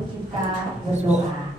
Mari kita berdoa.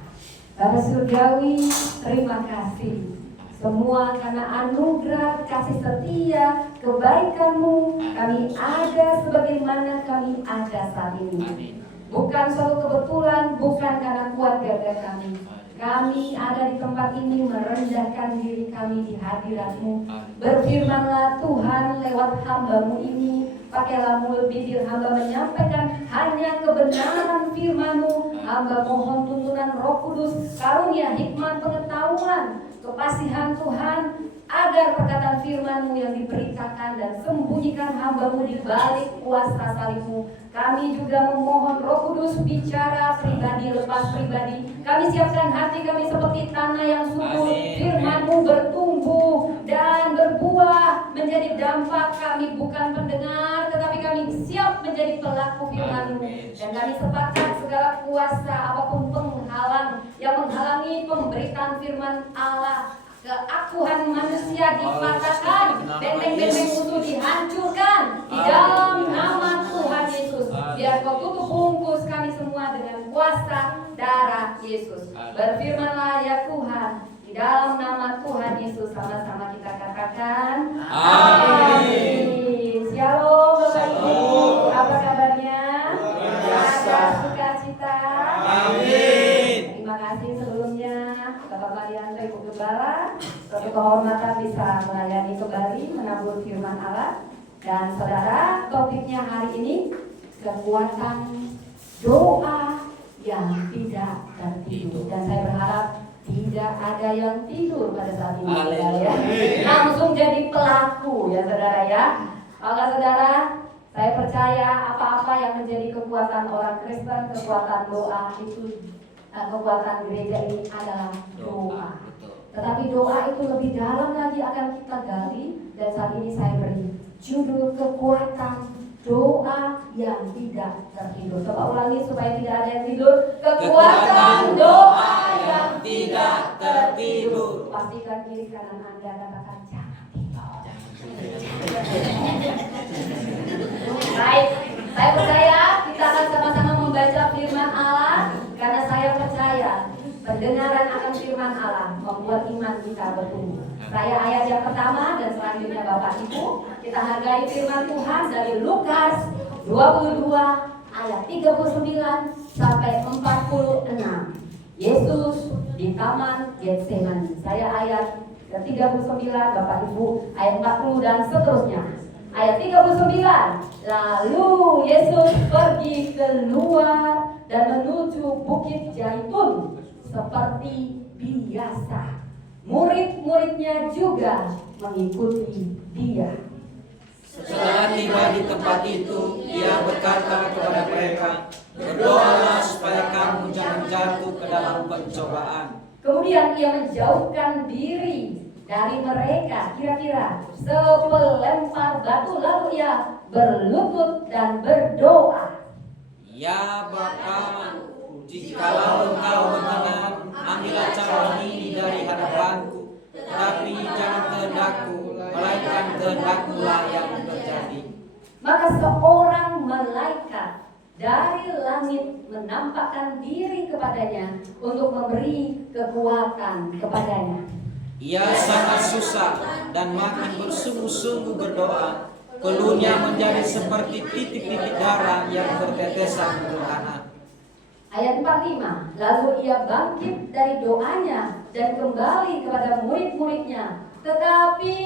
Bapa Surgawi, terima kasih semua karena anugerah, kasih setia, kebaikan-Mu. Kami ada sebagaimana kami ada saat ini. Bukan suatu kebetulan, bukan karena kuat gagah kami. Kami ada di tempat ini merendahkan diri kami di hadirat-Mu. Berfirmanlah Tuhan lewat hamba-Mu ini. Pakailah mulut bibir hamba menyampaikan hanya kebenaran firman-Mu. Hamba mohon tuntunan Roh Kudus, karunia hikmat pengetahuan, kepasihan Tuhan, agar perkataan firman-Mu yang diberitakan dan sembunyikan hamba-Mu di balik kuasa salib-Mu. Kami juga memohon Roh Kudus bicara pribadi lepas pribadi. Kami siapkan hati kami seperti tanah yang subur. Firman-Mu bertumbuh dan berbuah menjadi dampak. Kami bukan pendengar, tetapi kami siap menjadi pelaku firman-Mu. Dan kami sepakat segala kuasa apapun penghalang yang menghalangi pemberitaan firman Allah, keakuhan manusia dipatahkan, benteng-benteng musuh dihancurkan di dalam nama Tuhan Yesus. Biar Kau tutup bungkus kami semua dengan kuasa darah Yesus. Berfirmanlah ya Tuhan, di dalam nama Tuhan Yesus. Sama-sama kita katakan amin. Shalom Bapak Ibu, apa kabarnya? Ada sukacita. Amin. Terima kasih sebelumnya Bapak Marianto, Ibu Gembala, suatu kehormatan bisa melayani kembali menabur firman Allah. Dan saudara, topiknya hari ini kekuatan doa yang tidak tertidur. Dan saya berharap tidak ada yang tidur pada saat ini, ya. Langsung jadi pelaku ya saudara ya. Maka saudara, saya percaya apa-apa yang menjadi kekuatan orang Kristen, kekuatan doa itu, kekuatan gereja ini adalah doa. Tetapi doa itu lebih dalam lagi akan kita gali. Dan saat ini saya beri judul kekuatan doa yang tidak tertidur. Coba ulangi supaya tidak ada yang tidur. Kekuatan doa yang tidak tertidur. Pastikan kiri kanan Anda katakan jangan tidur. Baik, saya percaya kita akan sama-sama membaca firman Allah. Karena saya percaya pendengaran akan firman Allah membuat iman kita bertumbuh. Saya ayat yang pertama dan selanjutnya Bapak Ibu, kita hargai firman Tuhan dari Lukas 22 ayat 39 sampai 46. Yesus di Taman Getsemani. Saya ayat ke-39, Bapak Ibu ayat 40 dan seterusnya. Ayat 39. Lalu Yesus pergi keluar dan menuju Bukit Zaitun seperti biasa. Murid-muridnya juga mengikuti dia. Setelah tiba di tempat itu, ia berkata kepada mereka, berdoalah supaya kamu jangan jatuh ke dalam pencobaan. Kemudian ia menjauhkan diri dari mereka, kira-kira sepelempar batu, lalu ia berlutut dan berdoa. Ya Bapa, jikalau Engkau berkenan, ambillah cawan ini dari hadapanku, tetapi jangan kehendakku, melainkan kehendak-Mu-lah yang terjadi. Maka seorang malaikat dari langit menampakkan diri kepadanya untuk memberi kekuatan kepadanya. Ia sangat susah dan makin bersungguh-sungguh berdoa. Keluhnya menjadi seperti titik-titik darah yang bertetesan ke kanan. Ayat 45. Lalu ia bangkit dari doanya dan kembali kepada murid-muridnya. Tetapi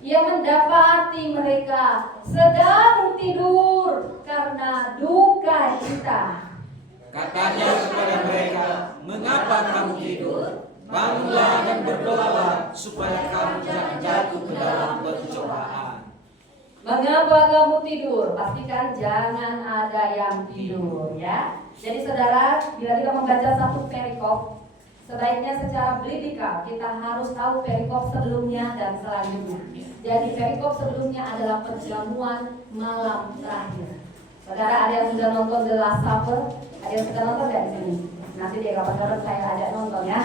ia mendapati mereka sedang tidur karena duka cita. Katanya kepada mereka, mengapa kamu tidur? Bangunlah dan berdoalah supaya kamu jangan jatuh ke dalam pencobaan. Mengapa kamu tidur? Pastikan jangan ada yang tidur ya. Jadi saudara, bila kita membaca satu perikop, sebaiknya secara biblika kita harus tahu perikop sebelumnya dan selanjutnya. Jadi perikop sebelumnya adalah perjamuan malam terakhir. Saudara, ada yang sudah nonton The Last Supper? Ada yang sudah nonton nggak di sini? Nanti deh kapan-kapan saya ada nonton ya.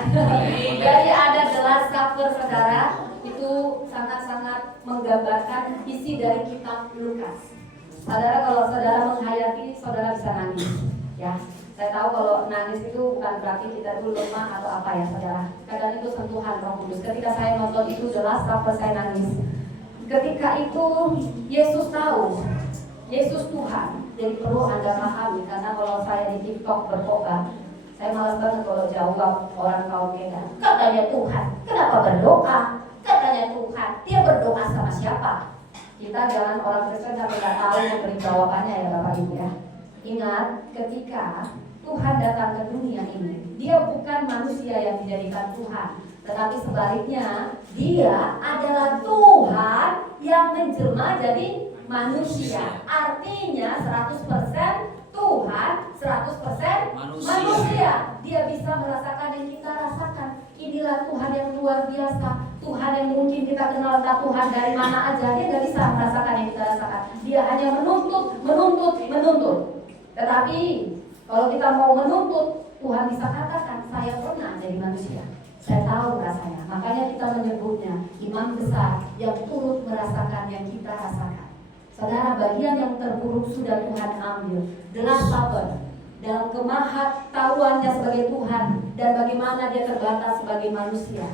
Jadi ada The Last Supper, saudara. Itu sangat-sangat menggambarkan isi dari kitab Lukas. Saudara, kalau saudara menghayati, saudara bisa nangis. Ya, Saya tahu kalau nangis itu bukan berarti kita dulu lemah atau apa ya saudara. Kadang itu sentuhan Roh Kudus. Ketika saya nonton itu The Last Supper, saya nangis. Ketika itu Yesus tahu, Yesus Tuhan. Jadi perlu Anda pahami, karena kalau saya di TikTok berkhotbah, saya malas banget kalau jawab orang kaum Medan. Katanya Tuhan, kenapa berdoa? Katanya Tuhan, dia berdoa sama siapa? Kita jangan orang Kristen sampai nggak tahu memberi jawabannya ya Bapak Ibu ya. Ingat, ketika Tuhan datang ke dunia ini, dia bukan manusia yang dijadikan Tuhan, tetapi sebaliknya, dia adalah Tuhan yang menjelma jadi manusia. Artinya 100% Tuhan, 100% manusia. Dia bisa merasakan yang kita rasakan. Inilah Tuhan yang luar biasa. Tuhan yang mungkin kita kenal entah Tuhan dari mana aja, dia nggak bisa merasakan yang kita rasakan. Dia hanya menuntut. Tetapi kalau kita mau menuntut, Tuhan bisa katakan, saya pernah jadi manusia. Saya tahu rasanya. Makanya kita menyebutnya imam besar yang turut merasakan yang kita rasakan. Saudara, bagian yang terburuk sudah Tuhan ambil. The Last Supper, dalam kemahatauannya sebagai Tuhan dan bagaimana dia terbatas sebagai manusia.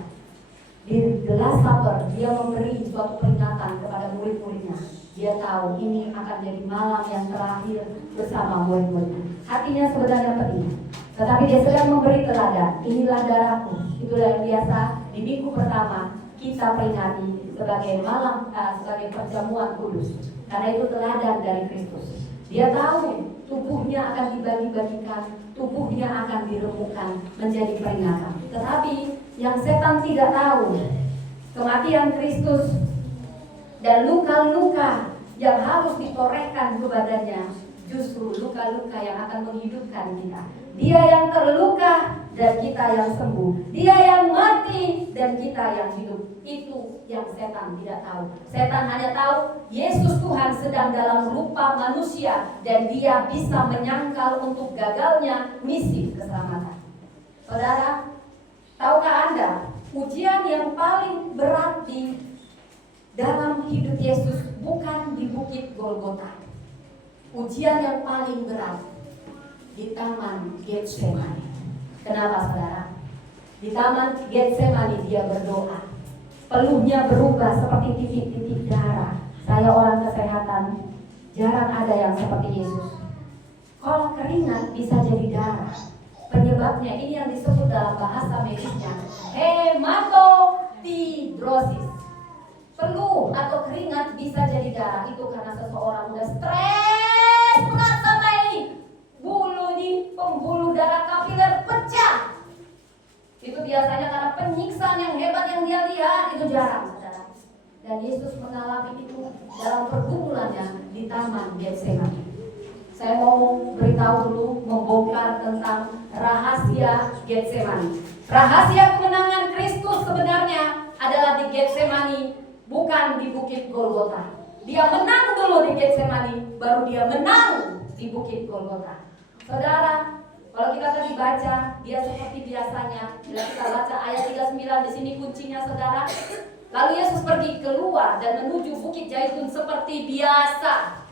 Di The Last Supper, dia memberi suatu peringatan kepada murid-muridnya. Dia tahu ini akan jadi malam yang terakhir bersama murid-muridnya. Hatinya sebenarnya pedih, tetapi dia sedang memberi teladan. Inilah darahku. Itulah yang biasa di minggu pertama kita peringati sebagai malam, sebagai perjamuan kudus. Karena itu teladan dari Kristus. Dia tahu tubuhnya akan dibagi-bagikan, tubuhnya akan diremukkan menjadi peringatan. Tetapi yang setan tidak tahu, kematian Kristus dan luka-luka yang harus ditorehkan ke badannya, justru luka-luka yang akan menghidupkan kita. Dia yang terluka dan kita yang sembuh. Dia yang mati dan kita yang hidup. Itu yang setan tidak tahu. Setan hanya tahu Yesus Tuhan sedang dalam rupa manusia dan dia bisa menyangkal untuk gagalnya misi keselamatan. Saudara, tahukah Anda, ujian yang paling berat di dalam hidup Yesus bukan di Bukit Golgota. Ujian yang paling berat di Taman Getsemani. Kenapa saudara? Di Taman Getsemani dia berdoa. Peluhnya berubah seperti titik-titik darah. Saya orang kesehatan, jarang ada yang seperti Yesus. Kalau keringat bisa jadi darah. Penyebabnya ini yang disebut dalam bahasa medisnya hematidrosis. Peluh atau keringat bisa jadi darah itu karena seseorang udah stres berat sampai pembuluh darah kapiler pecah. Itu biasanya karena penyiksaan yang hebat yang dia lihat, itu jarang saudara. Dan Yesus mengalami itu dalam pergumulannya di Taman Getsemani. Saya mau beritahu dulu, membongkar tentang rahasia Getsemani. Rahasia kemenangan Kristus sebenarnya adalah di Getsemani, bukan di Bukit Golgota. Dia menang dulu di Getsemani, baru dia menang di Bukit Golgota. Saudara, kalau kita tadi baca, dia seperti biasanya. Bila kita baca ayat 39 di sini kuncinya saudara. Lalu Yesus pergi keluar dan menuju Bukit Zaitun seperti biasa.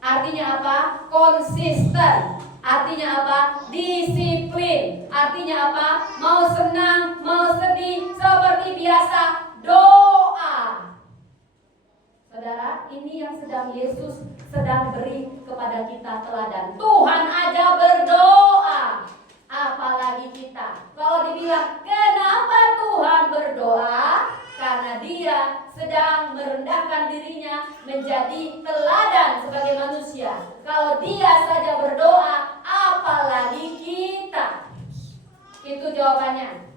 Artinya apa? Konsisten. Artinya apa? Disiplin. Artinya apa? Mau senang, mau sedih, seperti biasa. Doa. Saudara, ini yang sedang Yesus sedang beri kepada kita teladan. Tuhan aja berdoa, apalagi kita. Kalau dibilang, kenapa Tuhan berdoa? Karena dia sedang merendahkan dirinya menjadi teladan sebagai manusia. Kalau dia saja berdoa, apalagi kita. Itu jawabannya.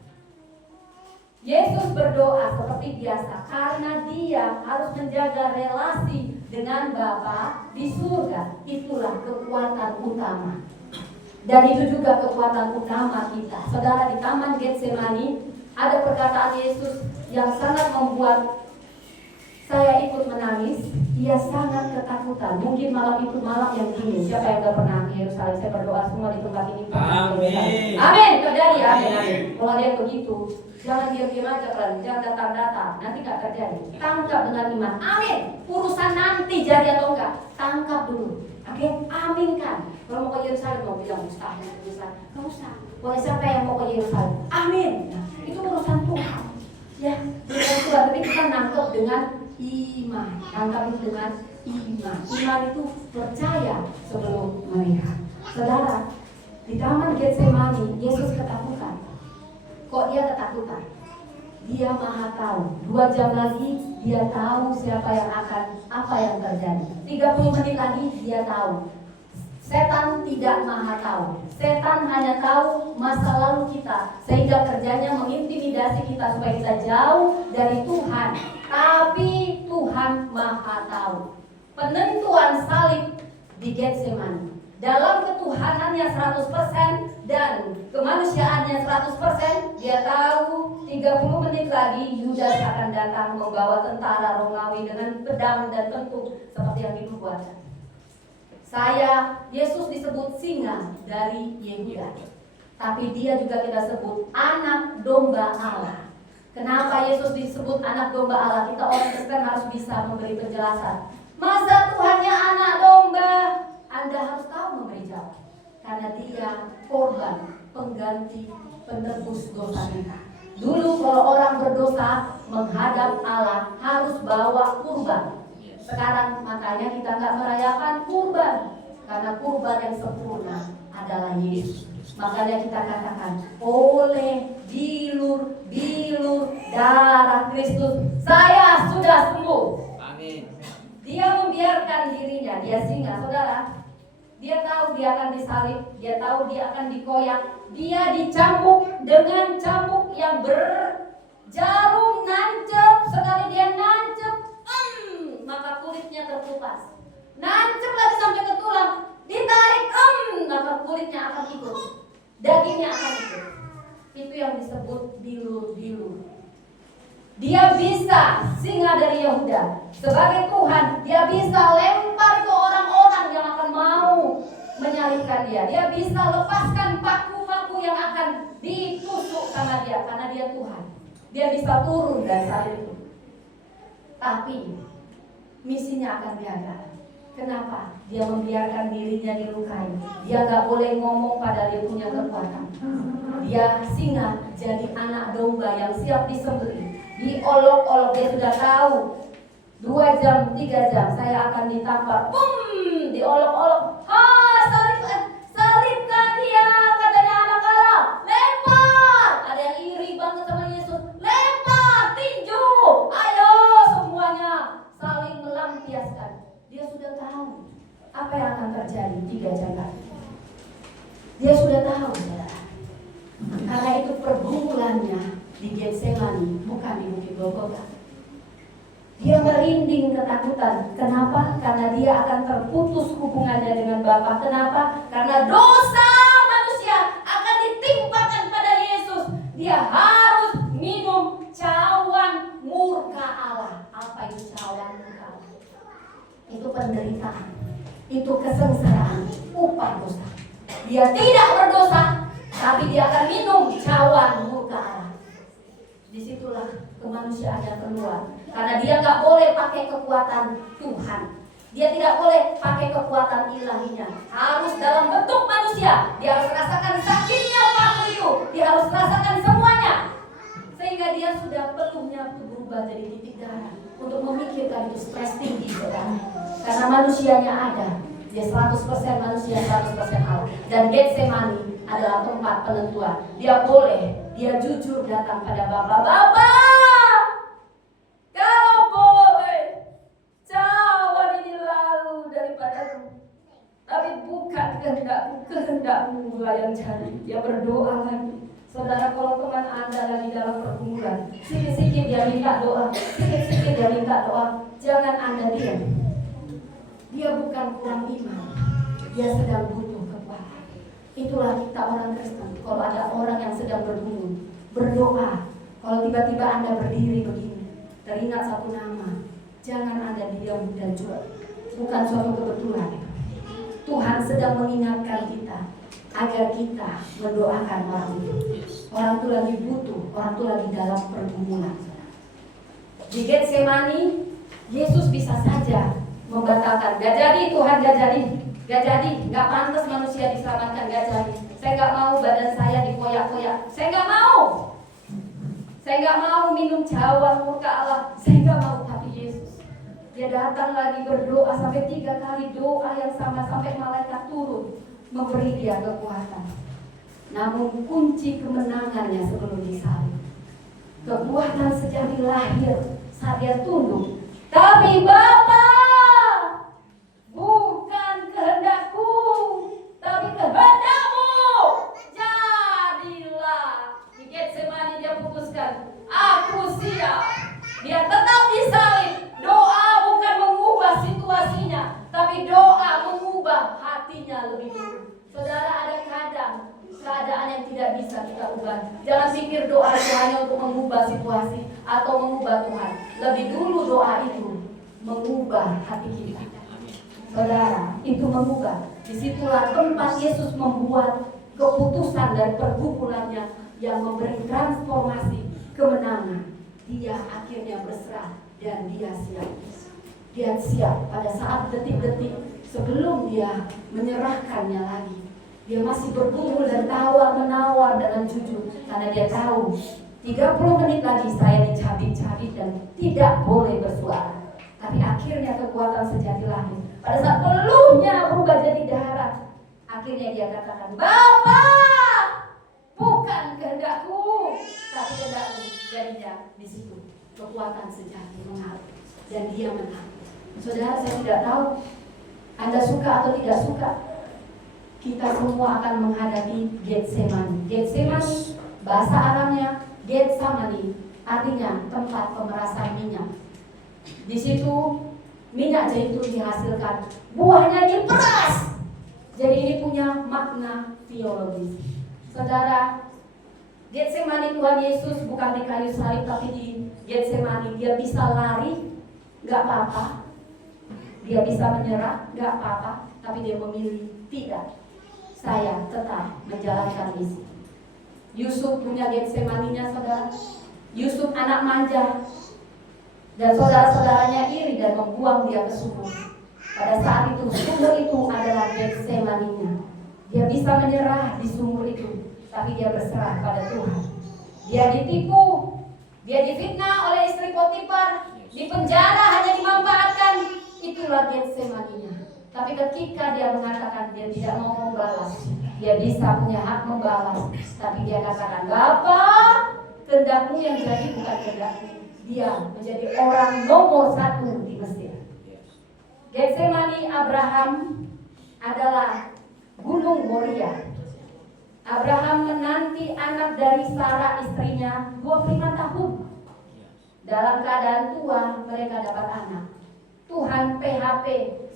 Yesus berdoa seperti biasa karena dia harus menjaga relasi dengan Bapa di surga. Itulah kekuatan utama. Dan itu juga kekuatan utama kita. Saudara, di Taman Getsemani ada perkataan Yesus yang sangat membuat Saya ikut menangis. Dia sangat ketakutan. Mungkin malam itu malam yang dingin. Siapa yang gak pernah ke Yerusalem? Saya berdoa semua di tempat ini. Amin. Amin. Terjadi. Amin. Amin. Kalau ada yang begitu, jangan diam-diam aja kan. Jangan datang-datang. Nanti gak terjadi. Tangkap dengan iman. Amin. Urusan nanti jadi atau enggak, tangkap dulu. Oke? Aminkan. Kalau mau ke Yerusalem mau bilang mustahil. Gak usah. Boleh siapa yang mau ke Yerusalem? Amin. Nah, itu urusan Tuhan. Ya, urusan Tuhan. Tapi kita nangkep dengan iman. Tangkap itu dengan iman. Iman itu percaya sebelum melihat. Saudara, di taman Getsemani Yesus ketakutan. Kok dia ketakutan? Dia maha tahu. 2 jam lagi dia tahu siapa yang akan, apa yang terjadi. 30 menit lagi dia tahu. Setan tidak maha tahu. Setan hanya tahu masa lalu kita, sehingga kerjanya mengintimidasi kita supaya kita jauh dari Tuhan. Tapi Tuhan maha tahu. Penentuan salib di Getsemani, dalam ketuhanannya 100% dan kemanusiaannya 100%, dia tahu 30 menit lagi Yudas akan datang membawa tentara Romawi dengan pedang dan tentu seperti yang dibuatkan. Yesus disebut singa dari Yehuda, tapi dia juga kita sebut anak domba Allah. Kenapa Yesus disebut anak domba Allah? Kita orang Kristen harus bisa memberi penjelasan. Masa Tuhannya anak domba? Anda harus tahu memberi jawab. Karena dia korban, pengganti, penebus dosa kita. Dulu kalau orang berdosa menghadap Allah harus bawa kurban. Sekarang makanya kita nggak merayakan kurban, karena kurban yang sempurna adalah Yesus. Makanya kita katakan, oleh bilur darah Kristus saya sudah sembuh. Amin. Dia membiarkan dirinya, dia singa, saudara. Dia tahu dia akan disalib, dia tahu dia akan dikoyak, dia dicambuk dengan cambuk yang berjarum, nancep. Sekali dia nancep, maka kulitnya terkupas. Nancep lagi sampai ke tulang, ditarik, maka kulitnya akan ikut, dagingnya akan ikut. Itu yang disebut bilur. Dia bisa, singa dari Yehuda, sebagai Tuhan, dia bisa lempar ke orang-orang yang akan mau menyalibkan dia. Dia bisa lepaskan paku-paku yang akan ditusuk sama dia, karena dia Tuhan. Dia bisa turun dari salib itu. Tapi misinya akan gagal. Kenapa? Dia membiarkan dirinya dilukai. Dia gak boleh ngomong padahal dia punya kekuatan. Dia singa, jadi anak domba yang siap disembelih. Diolok-olok, dia sudah tahu 2 jam, 3 jam saya akan ditampar. Diolok-olok. Salibkan dia, katanya anak Allah. Lempar. Ada yang iri banget sama Yesus. Lempar, tinju. Ayo semuanya saling melampiaskan. Dia sudah tahu apa yang akan terjadi 3 jam lagi. Dia sudah tahu, saudara. Karena itu pergumulannya di Getsemani, bukan di Bukit Golgota. Dia merinding ketakutan. Kenapa? Karena dia akan terputus hubungannya dengan Bapa. Kenapa? Karena dosa manusia akan ditimpakan pada Yesus. Dia harus minum cawan murka Allah. Apa itu cawan murka Allah? Itu penderitaan, itu kesengsaraan, upah dosa. Dia tidak berdosa, tapi dia akan minum cawan murka Allah. Disitulah kemanusiaannya keluar. Karena dia gak boleh pakai kekuatan Tuhan. Dia tidak boleh pakai kekuatan ilahinya. Harus dalam bentuk manusia. Dia harus rasakan sakitnya waktu itu. Dia harus rasakan semuanya. Sehingga dia sudah peluhnya berubah jadi titik darah. Untuk memikirkan itu stres tinggi, saudara. Karena manusianya ada. Dia 100% manusia, 100% Allah. Dan Getsemani adalah tempat penentuan. Dia boleh, dia jujur datang pada Bapa. Bapa, kau boleh cawan ini lalu daripadaku, tapi bukan kehendakmu yang jadi. Dia berdoa lagi. Saudara, kalau teman Anda lagi dalam pergumulan, sikit-sikit dia minta doa, sikit-sikit dia minta doa, jangan Anda diam. Dia bukan kurang iman, dia sedang butuh kekuatan. Itulah kita orang Kristen. Kalau ada orang yang sedang berdoa, kalau tiba-tiba Anda berdiri begini, teringat satu nama, Jangan Anda diam dan cuek. Bukan suatu kebetulan. Tuhan sedang mengingatkan kita agar kita mendoakan orang itu. Orang itu lagi butuh, orang itu lagi dalam pergumulan. Di Getsemani, Yesus bisa saja membatalkan. Gak jadi Tuhan, gak jadi. Gak jadi, gak pantas manusia diselamatkan, gak jadi. Saya gak mau badan saya dikoyak-koyak. Saya gak mau. Saya gak mau minum cawan murka Allah. Saya gak mau, tapi Yesus, dia datang lagi berdoa sampai 3 kali doa yang sama sampai malaikat turun memberi dia kekuatan. Namun kunci kemenangannya sebelum disalib, kekuatan sejati lahir saat dia tunduk. Tapi Bapa, bukan kehendakku, tapi kehendak-Mu. Jadilah. Di Getsemani dia putuskan, aku siap. Dia tetap disalib. Doa bukan mengubah situasinya, tapi doa mengubah hatinya lebih dulu. Saudara, ada keadaan yang tidak bisa kita ubah. Jangan pikir doa itu hanya untuk mengubah situasi atau mengubah Tuhan. Lebih dulu doa itu mengubah hati kita. Saudara, itu mengubah. Disitulah tempat Yesus membuat keputusan dari pergumulannya yang memberi transformasi kemenangan. Dia akhirnya berserah dan dia siap. Dia siap pada saat detik-detik sebelum dia menyerahkannya lagi. Dia masih bergumul dan tawar-menawar dengan jujur karena dia tahu 30 menit lagi saya dicabik-cabik dan tidak boleh bersuara. Tapi akhirnya kekuatan sejati lahir. Pada saat peluhnya berubah jadi darah, akhirnya dia katakan, Bapa, bukan kehendakku, tapi kehendak-Mu. Jadinya di situ kekuatan sejati mengalir dan dia menang. Saudara, saya tidak tahu Anda suka atau tidak suka, kita semua akan menghadapi Getsemani. Getsemani, bahasa Aramnya Getsamani, artinya tempat pemerasan minyak. Di situ minyak zaitun dihasilkan, buahnya diperas. Jadi ini punya makna teologis. Saudara, Getsemani Tuhan Yesus bukan di kayu salib, tapi di Getsemani dia bisa lari, gak apa-apa. Dia bisa menyerah, gak apa-apa. Tapi dia memilih tidak. Saya tetap menjalankan misi. Yusuf punya Getsemaninya, saudara. Yusuf anak manja, dan saudara-saudaranya iri dan membuang dia ke sumur. Pada saat itu, sumur itu adalah Getsemaninya. Dia bisa menyerah di sumur itu, tapi dia berserah pada Tuhan. Dia ditipu, dia difitnah oleh istri Potifar, di penjara hanya dimanfaatkan. Itulah Getsemaninya. Tapi ketika dia mengatakan dia tidak mau membalas, dia bisa punya hak membalas. Tapi dia katakan, Bapa, kehendak-Mu yang jadi bukan kehendak-Ku. Dia menjadi orang nomor 1 di Mesir. Getsemani Abraham adalah Gunung Moria. Abraham menanti anak dari Sarah istrinya 25 tahun. Dalam keadaan tua mereka dapat anak. Tuhan PHP,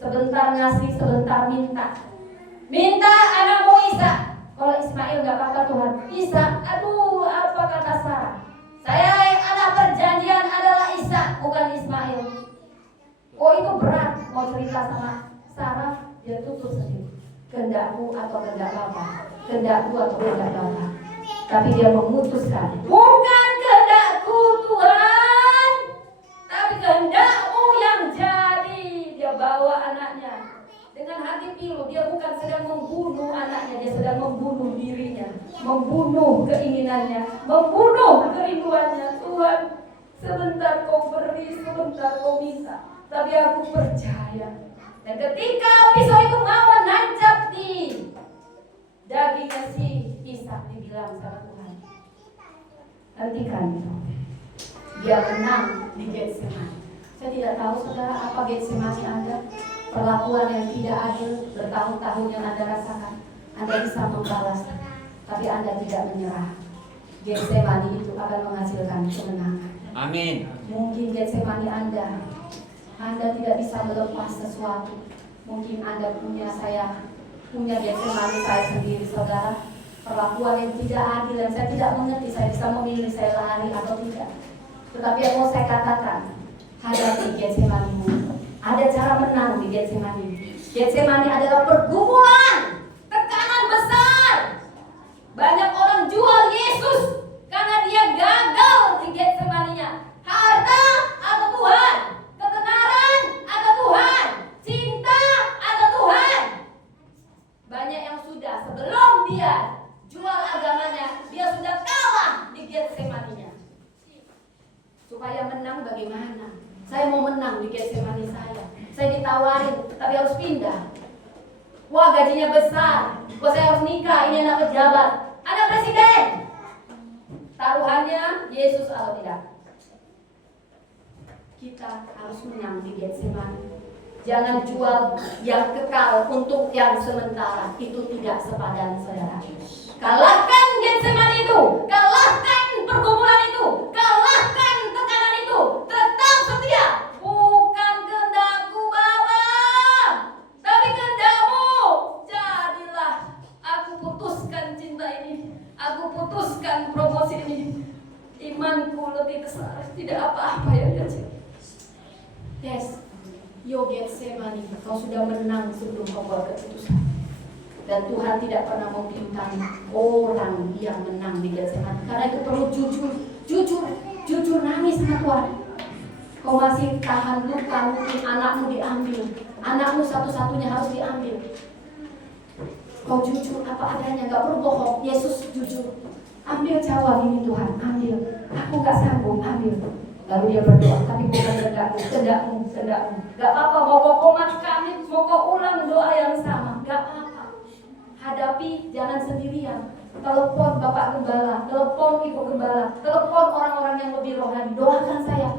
sebentar ngasih, sebentar minta. Minta anakmu Ishak. Kalau Ismail gak apa-apa Tuhan. Ishak, aduh apa kata Sarah? Saya anak perjanjian adalah Ishak, bukan Ismail. Oh itu berat mau cerita sama Sarah, dia tutup sendiri. Kehendak-Mu atau kehendak Bapa? Kehendak-Ku atau kehendak Bapa? Tapi dia memutuskan, bukan kehendak-Ku Tuhan, tapi kehendak-Mu yang jadi. Dia bawa anaknya dengan hati pilu. Dia bukan sedang membunuh anaknya, dia sedang membunuh dirinya, membunuh keinginannya, membunuh kerinduannya. Tuhan, sebentar Kau beri, sebentar Kau minta, tapi aku percaya. Dan ketika pisau itu mau menancap di dagingnya si Ishak, dibilang sama Tuhan, hentikan itu. Dia menang di Getsemani. Saya tidak tahu saudara apa Getsemani Anda, perlakuan yang tidak adil bertahun-tahun yang Anda rasakan. Anda bisa membalas, tapi Anda tidak menyerah. Getsemani itu akan menghasilkan kemenangan. Amin. Mungkin Getsemani Anda tidak bisa melepas sesuatu. Mungkin Anda punya Getsemani saya sendiri, saudara. Perlakuan yang tidak adil dan saya tidak mengerti. Saya bisa memilih saya lari atau tidak. Tetapi yang mau saya katakan, hadapi Getsemani. Ada cara menang di Getsemani. Getsemani adalah pergumulan, tekanan besar. Banyak orang jual Yesus karena dia gagal di Getsemaninya. Harta atau Tuhan, ketenaran atau Tuhan, cinta atau Tuhan. Banyak yang sudah sebelum dia jual agamanya, dia sudah kalah di Getsemaninya. Supaya menang bagaimana? Saya mau menang di Getsemani saya. Saya ditawarin, tapi harus pindah. Wah, gajinya besar. Kok saya harus nikah? Ini anak pejabat, anak presiden. Taruhannya Yesus atau tidak? Kita harus menang di Getsemani. Jangan jual yang kekal untuk yang sementara. Itu tidak sepadan, saudara. Kalahkan Getsemani itu, kalahkan pergumulan itu, kalahkan tekanan itu. Tetap setia. Bukan kehendakku Bapa, tapi kehendakmu. Jadilah. Aku putuskan cinta ini, aku putuskan promosi ini. Imanku lebih besar, tidak apa-apa yang terjadi. Yes, yo Getsemani, kau sudah menang sebelum kau buat keputusan. Dan Tuhan tidak pernah membintang orang yang menang di Getsemani. Karena itu perlu jujur nangis sama Tuhan. Kau masih tahan luka, mungkin anakmu diambil, anakmu satu-satunya harus diambil. Kau jujur apa adanya, gak perlu bohong. Yesus jujur, ambil jawab ini Tuhan, ambil. Aku gak sanggup, ambil. Lalu dia berdoa, tapi bukan kehendakmu. Gak apa-apa, mau kau komat kami, mau kau ulang doa yang sama, gak apa-apa. Hadapi, jangan sendirian. Telepon Bapak Gembala, telepon Ibu Gembala, telepon orang-orang yang lebih rohani. Doakan saya.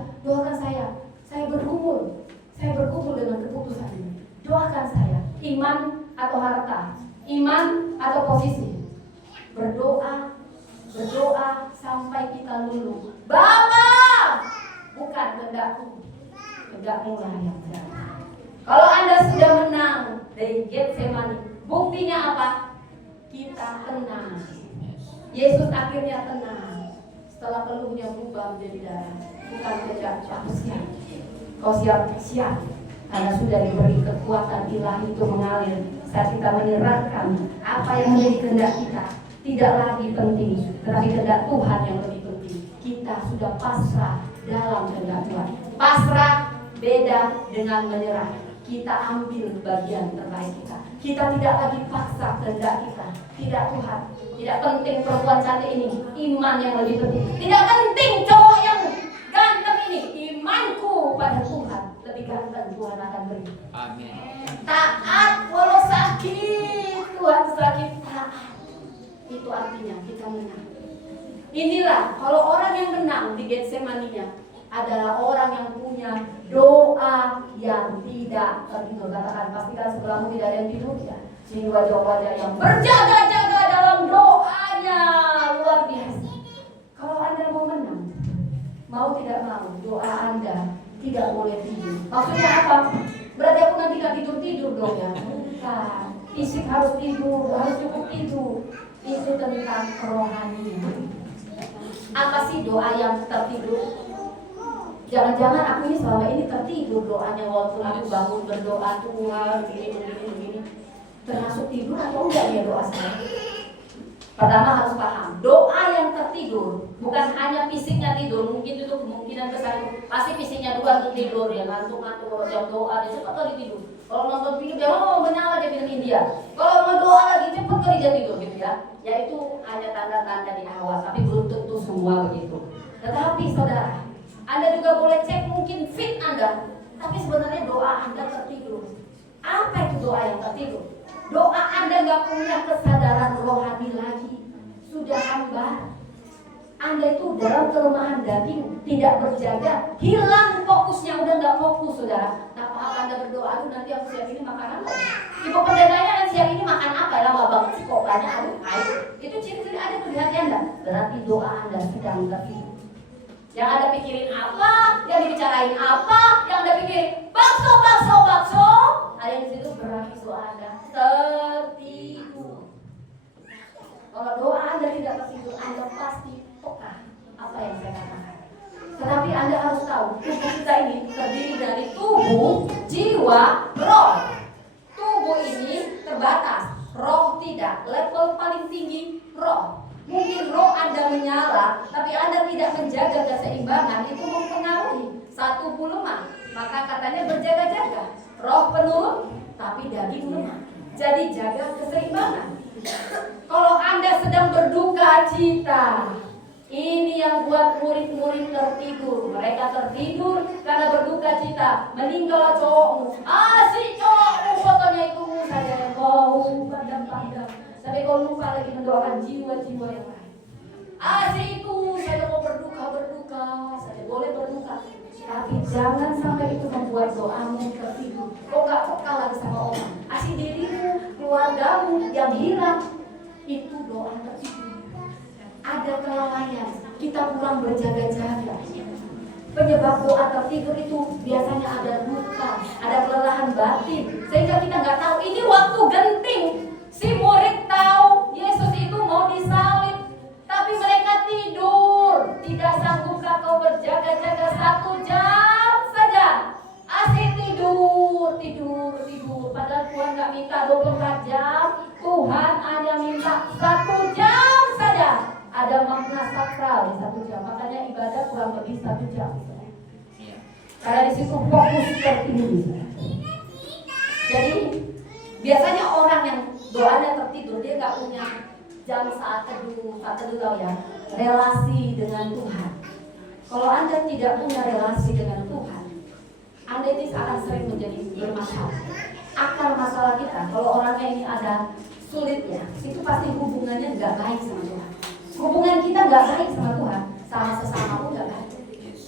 Saya bergumul dengan keputusan ini. Doakan saya. Iman atau harta, iman atau posisi. Berdoa sampai kita luluh. Bapa, bukan kehendakmu lah yang terjadi. Kalau Anda sudah menang dari Getsemani, buktinya apa? Kita tenang. Yesus akhirnya tenang. Setelah peluhnya berubah menjadi darah. Bukan kehendak aku siap. Kau siap. Karena sudah diberi kekuatan ilahi itu mengalir. Saat kita menyerahkan apa yang menjadi kehendak kita, tidak lagi penting, tetapi kehendak Tuhan yang lebih penting. Kita sudah pasrah dalam kehendak Tuhan. Pasrah beda dengan menyerah. Kita ambil bagian terbaik kita. Kita tidak lagi paksa kehendak kita. Tidak Tuhan. Tidak penting perempuan cantik ini. Iman yang lebih penting. Tidak penting cowok yang ganteng ini. Imanku pada Tuhan lebih ganteng. Tuhan akan beri. Amin. Taat walau sakit. Tuhan sakit taat. Itu artinya kita menang. Inilah kalau orang yang menang di Getsemaninya adalah orang yang punya doa yang tidak tertidur. Katakan, pastikan sebelahmu tidak ada yang tidur ya. Ini wajah-wajah yang berjaga-jaga dalam doanya luar biasa. Kalau Anda mau menang, mau tidak mau, doa Anda tidak boleh tidur. Maksudnya apa? Berarti aku nanti gak tidur dong ya? Bukan. Fisik harus tidur, harus cukup tidur. Itu tentang kerohanian. Apa sih doa yang tertidur? Jangan-jangan aku ini selama ini tertidur doanya waktu aku bangun berdoa Tuhan begini. Termasuk tidur atau enggak ya doa saya? Pertama harus paham, doa yang tertidur bukan hanya fisiknya tidur, mungkin itu kemungkinan besar. Pasti fisiknya juga untuk tidur ya, ngantuk-ngantuk kalau jam doa dia cepat kali tidur. Kalau nonton film dia menyala dia film India. Kalau mau doa lagi cepat kali dia tidur gitu ya. Ya itu hanya tanda-tanda di awal, tapi belum tentu semua begitu. Tetapi saudara, Anda juga boleh cek mungkin fit Anda, tapi sebenarnya doa Anda tertidur. Apa itu doa yang tertidur? Doa Anda gak punya kesadaran rohani lagi. Sudah hambar. Anda itu dalam kelemahan daging, tidak berjaga, hilang fokusnya, udah gak fokus saudara. Nah paham Anda berdoa, aduh nanti aku siang ini makan apa? Ibu pendetanya kan siang ini makan apa? Lama banget sih kok banyak, aduh. Itu ciri-ciri ada tuh di hati Anda. Berarti doa Anda sedang tertidur. Yang Anda pikirin apa, yang dibicarain apa, yang Anda pikirin bakso. Ada yang di situ berarti doa Anda tertidur. Kalau doa Anda tidak tertidur, Anda pasti peka apa yang saya katakan. Tetapi Anda Anda harus tahu, tubuh kita ini terdiri dari tubuh, jiwa, roh. Tubuh ini terbatas, roh tidak. Level paling tinggi roh. Mungkin roh Anda menyala, tapi Anda tidak menjaga keseimbangan, itu mempengaruhi. Satu lemah, maka katanya berjaga-jaga. Roh penurun, tapi daging lemah. Jadi jaga keseimbangan. Kalau Anda sedang berduka cita, ini yang buat murid-murid tertidur. Mereka tertidur karena berduka cita. Meninggal cowokmu, si cowokmu fotonya itu saja yang bau padam-padam. Sampai kau lupa lagi mendoakan jiwa-jiwa yang lain. Si itu saya mau berduka saja, boleh berduka. Tapi jangan sampai itu membuat doamu tertidur. Kau gak peka lagi sama orang. Asih dirimu, keluargamu yang hilang, itu doa tertidur. Ada kelalaian, kita kurang berjaga-jaga. Penyebab doa tertidur itu biasanya ada luka, ada kelelahan batin, sehingga kita nggak tahu. Ini waktu genting. Si murid tahu Yesus itu mau disalib, tapi mereka tidur. Tidak sanggupkah kau berjaga-jaga 1 jam saja? Asik tidur. Padahal Tuhan nggak minta 24 jam. Tuhan hanya minta 1 jam saja. Ada makna sakral di 1 jam. Makanya ibadah kurang lebih 1 jam. Karena di situ fokus tertinggi. Jadi biasanya orang yang doanya tertidur, dia nggak punya jam saat teduh ya, relasi dengan Tuhan. Kalau Anda tidak punya relasi dengan Tuhan, Anda ini akan sering menjadi bermasalah. Akar masalah kita, kalau orangnya ini ada sulitnya, itu pasti hubungannya nggak baik sama Tuhan. Hubungan kita nggak baik sama Tuhan, sama sesama pun nggak baik.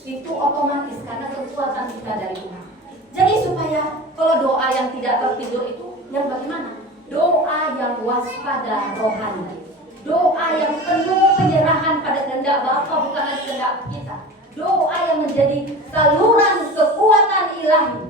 Itu otomatis karena kekuatan kita dari Tuhan. Jadi supaya kalau doa yang tidak tertidur itu yang bagaimana? Doa yang waspada rohani. Doa yang penuh penyerahan pada kehendak Bapa, bukan hanya kehendak kita. Doa yang menjadi saluran kekuatan ilahi.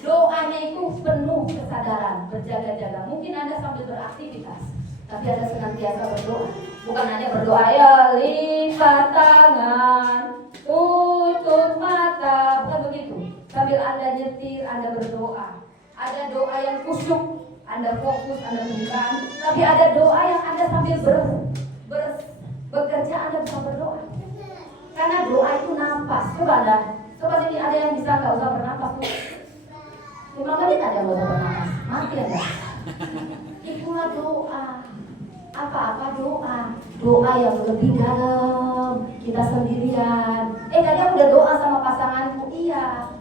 Doanya itu penuh kesadaran, berjaga-jaga. Mungkin Anda sambil beraktivitas, tapi Anda senantiasa berdoa. Bukan hanya berdoa ya lipat tangan, tutup mata, bukan begitu. Sambil Anda nyetir, Anda berdoa. Ada doa yang khusyuk, Anda fokus, Anda mendengarkan. Tapi ada doa yang Anda sambil bekerja, Anda bisa berdoa. Karena doa itu nafas. Coba sini ada yang bisa nggak usah bernafas tuh. 5 menit aja nggak usah bernafas, mati Anda. Itulah doa. Apa-apa doa. Doa yang lebih dalam. Kita sendirian. Tadi aku udah doa sama pasanganku. Iya.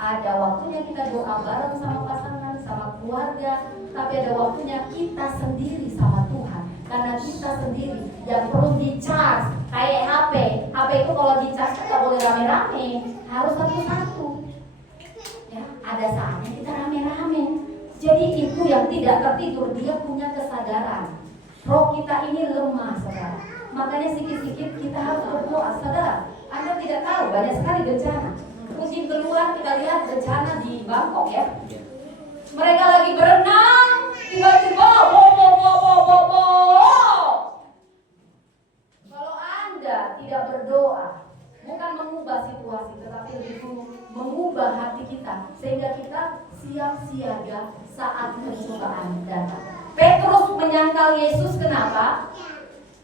Ada waktunya kita doa bareng sama pasangan, sama keluarga. Tapi ada waktunya kita sendiri sama Tuhan. Karena kita sendiri yang perlu di-charge. Kayak HP. HP itu kalau di-charge kan gak boleh rame-rame. Harus satu-satu. Ya, ada saatnya kita rame-rame. Jadi itu yang tidak tertidur. Dia punya kesadaran. Roh kita ini lemah, saudara. Makanya sedikit-sedikit kita harus berdoa, saudara. Anda tidak tahu, banyak sekali bencana. Mungkin keluar kita lihat bencana di Bangkok ya. Mereka lagi berenang, tiba-tiba Kalau Anda tidak berdoa, bukan mengubah situasi, tetapi lebih mengubah hati kita, sehingga kita siap siaga saat pencobaan datang. Petrus menyangkal Yesus, kenapa?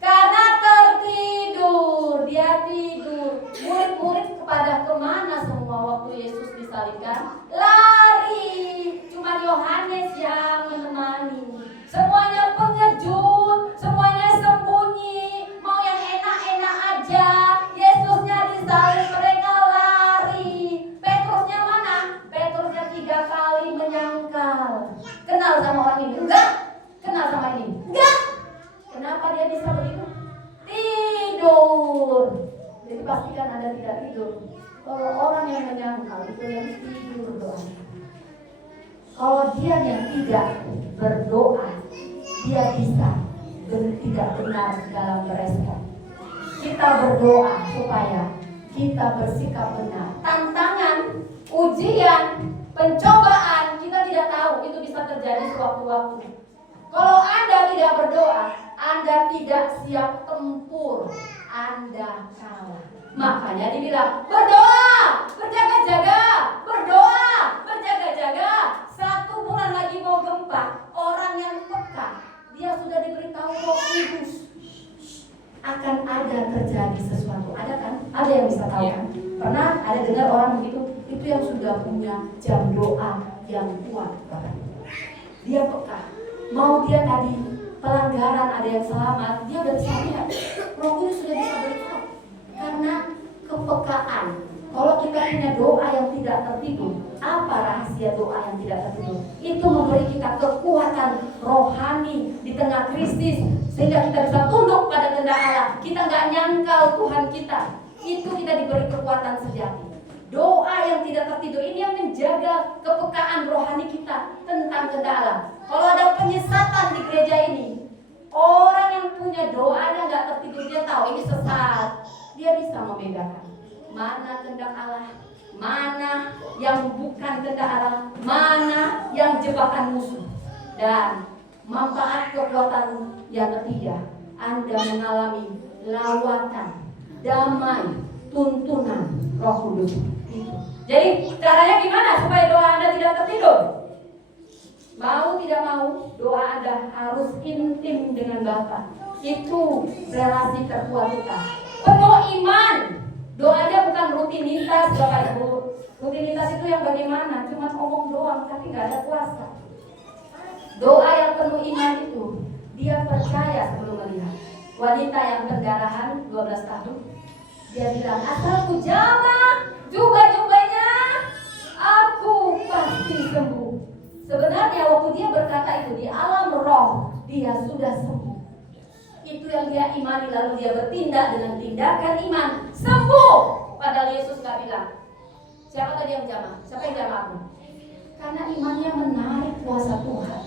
Karena tertidur, dia tidur. Murid-murid kepada kemana semua waktu Yesus disalibkan? Lari. Cuma Yohanes yang menemani. Semuanya pengejut, semuanya sembunyi. Mau yang enak-enak aja. Yesusnya disalib, mereka lari. Petrusnya mana? Petrusnya 3 kali menyangkal. Kenal sama orang ini? Enggak. Kenal sama ini? Enggak. Kenapa dia bisa begitu? Tidur. Jadi pastikan Anda tidak tidur. Kalau orang yang menyangkal itu yang tidur doa. Kalau dia yang tidak berdoa, dia bisa tidak benar dalam berespon. Kita berdoa supaya kita bersikap benar. Tantangan, ujian, pencobaan kita tidak tahu itu bisa terjadi sewaktu-waktu. Kalau Anda tidak berdoa, Anda tidak siap tempur, Anda kalah. Makanya dibilang berdoa ada yang bisa tahu Iya. kan? Pernah ada dengar orang begitu? Itu yang sudah punya jam doa yang kuat bahkan. Dia peka. Mau dia tadi pelanggaran ada yang selamat, dia udah bisa lihat. Roh Kudus sudah bisa beritahu. Karena kepekaan. Kalau kita punya doa yang tidak tertidur, apa rahasia doa yang tidak tertidur? Itu memberi kita kekuatan rohani di tengah krisis, sehingga kita bisa tunduk pada kehendak Allah. Kita nggak nyangkal Tuhan kita. Itu kita diberi kekuatan sejati. Doa yang tidak tertidur ini yang menjaga kepekaan rohani kita tentang kehendak Allah. Kalau ada penyesatan di gereja ini, orang yang punya doa dan nggak tertidur, dia tahu ini sesat. Dia bisa membedakan mana kehendak Allah, mana yang bukan kehendak Allah, mana yang jebakan musuh. Dan manfaat kekuatan yang ketiga, Anda mengalami lawatan, damai, tuntunan Roh Kudus. Jadi caranya gimana supaya doa Anda tidak tertidur? Mau tidak mau, doa Anda harus intim dengan Bapa. Itu relasi terkuat kita. Penuh iman. Doanya bukan rutinitas Bapak Ibu. Rutinitas itu yang bagaimana? Cuma ngomong doang tapi nggak ada kuasa. Doa yang penuh iman itu, dia percaya sebelum melihat. Wanita yang pendarahan 12 tahun, dia bilang, asalku jamah jubah-jubahnya, aku pasti sembuh. Sebenarnya waktu dia berkata itu di alam roh, dia sudah sembuh. Itu yang dia imani, lalu dia bertindak dengan tindakan iman, sembuh. Padahal Yesus gak bilang, siapa tadi yang jamah? Siapa yang jamah aku? Karena imannya menarik kuasa Tuhan.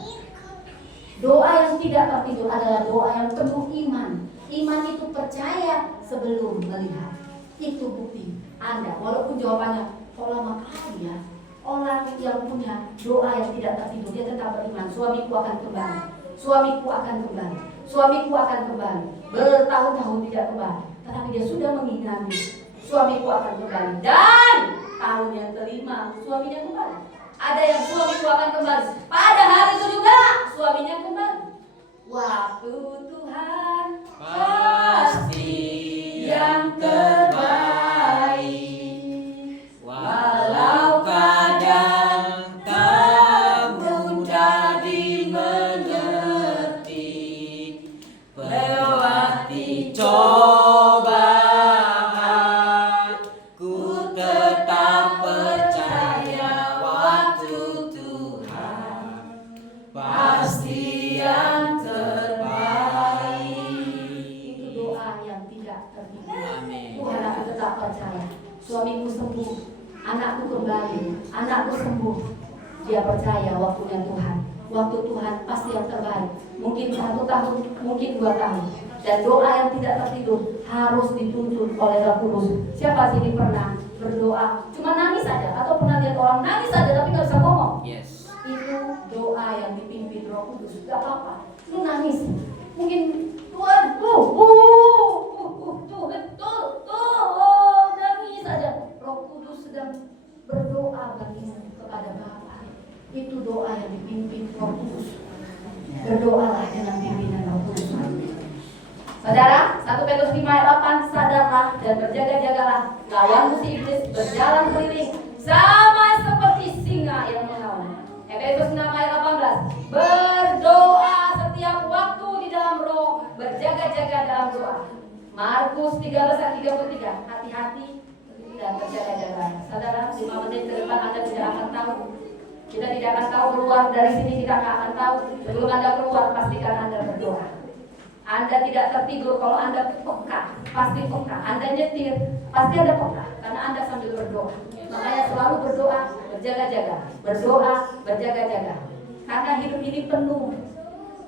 Doa yang tidak tertidur adalah doa yang penuh iman. Iman itu percaya sebelum melihat. Itu bukti Anda, walaupun jawabannya kok lama kali ya. Orang yang punya doa yang tidak tertidur, dia tetap beriman. Suamiku akan kembali, suamiku akan kembali, suamiku akan kembali. Bertahun-tahun tidak kembali, tetapi dia sudah mengingati, suamiku akan kembali. Dan tahun yang kelima, suaminya kembali. Ada yang suamiku akan kembali, pada hari itu juga suaminya kembali. Waktu Tuhan pasti yang terbaik, walau kadang tak mudah dimengerti, lewati cobaan, ku tetap percaya waktu Tuhan pasti yang terbaik. Itu doa yang tidak tertidur. Tuhan, aku tetap percaya suamiku sembuh, anakku kembali, anakku sembuh. Dia percaya waktunya Tuhan. Waktu Tuhan pasti yang terbaik. Mungkin 1 tahun, mungkin 2 tahun. Dan doa yang tidak tertidur harus dituntun oleh Roh Kudus. Siapa sini pernah berdoa cuma nangis saja, atau pernah lihat orang nangis saja tapi nggak bisa ngomong? Yes. Itu doa yang dipimpin Roh Kudus. Gak apa-apa, lu nangis. Mungkin Tuhan, nangis saja. Roh Kudus sedang berdoa bagimu kepada Bapa. Itu doa yang dipimpin Roh Kudus. Berdoalah dengan pimpinan Roh Kudus. Saudara, 1 Petrus 5 ayat 8, sadarlah dan berjaga-jagalah, lawan musuh iblis berjalan keliling sama seperti singa yang mengaum. Efesus 6 ayat 18, berdoa setiap waktu di dalam roh, berjaga-jaga dalam doa. Markus 13 ayat 33, hati-hati dan berjaga-jaga. Saudara, 5 menit ke depan Anda tidak akan tahu. Kita tidak akan tahu keluar dari sini, kita akan tahu. Sebelum Anda keluar, pastikan Anda berdoa. Anda tidak tertidur kalau Anda peka, pasti peka. Anda nyetir, pasti Anda peka, karena Anda sambil berdoa. Makanya selalu berdoa, berjaga-jaga. Berdoa, berjaga-jaga. Karena hidup ini penuh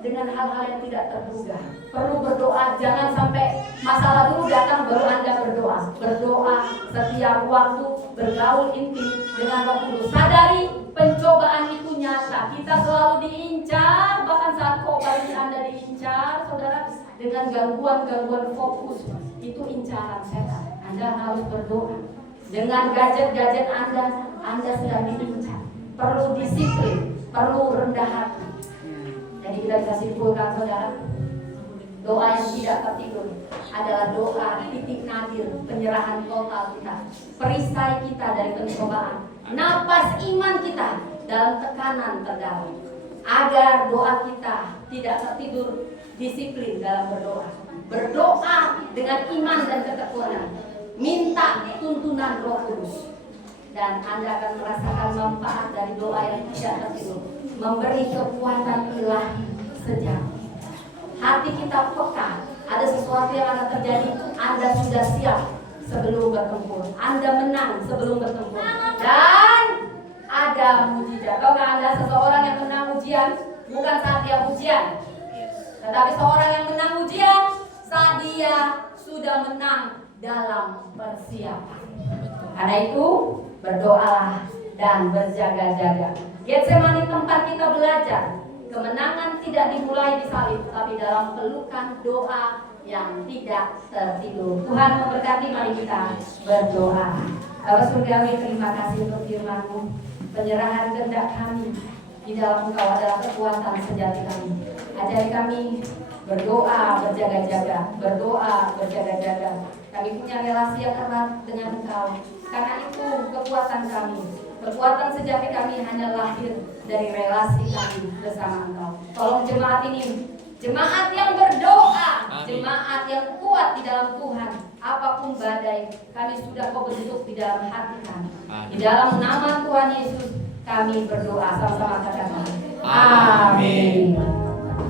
dengan hal-hal yang tidak terduga. Perlu berdoa, jangan sampai masalah dulu datang baru Anda berdoa. Berdoa setiap waktu, bergaul intim dengan Roh Kudus. Sadari pencobaan itu nyata. Kita selalu diincar, bahkan saat kobali Anda diincar, saudara, dengan gangguan-gangguan fokus. Itu incaran setan. Anda harus berdoa. Dengan gadget-gadget Anda sedang diincar. Perlu disiplin, perlu rendah hati. Jadi kita bisa simpulkan, saudara, Doa yang tidak tertidur adalah doa titik nadir penyerahan total kita, perisai kita dari pencobaan, napas iman kita dalam tekanan terdalam, agar doa kita tidak tertidur, disiplin dalam berdoa. Berdoa dengan iman dan ketekunan, minta tuntunan Roh Kudus, dan Anda akan merasakan manfaat dari doa yang tidak tertidur, memberi kekuatan ilahi sejati. Hati kita peka, ada sesuatu yang akan terjadi, Anda sudah siap sebelum bertempur, Anda menang sebelum bertempur, dan ada mujizat. Tahukah Anda seseorang yang menang ujian bukan saat dia ujian, tetapi seorang yang menang ujian saat dia sudah menang dalam persiapan. Karena itu berdoalah dan berjaga-jaga. Getsemani tempat kita belajar. Kemenangan tidak dimulai di salib, tapi dalam pelukan doa yang tidak tertidur. Tuhan memberkati, mari kita berdoa. Bapa Surgawi, terima kasih untuk firman-Mu. Penyerahan kehendak kami di dalam Engkau adalah kekuatan sejati kami. Ajari kami berdoa, berjaga-jaga, berdoa, berjaga-jaga. Kami punya relasi yang erat dengan Engkau. Karena itu kekuatan kami, kekuatan sejati kami hanya lahir dari relasi kami bersama Engkau. Tolong jemaat ini, jemaat yang berdoa, jemaat yang kuat di dalam Tuhan. Apapun badai, kami sudah Kau bentuk di dalam hati kami. Di dalam nama Tuhan Yesus kami berdoa, sama-sama katakan.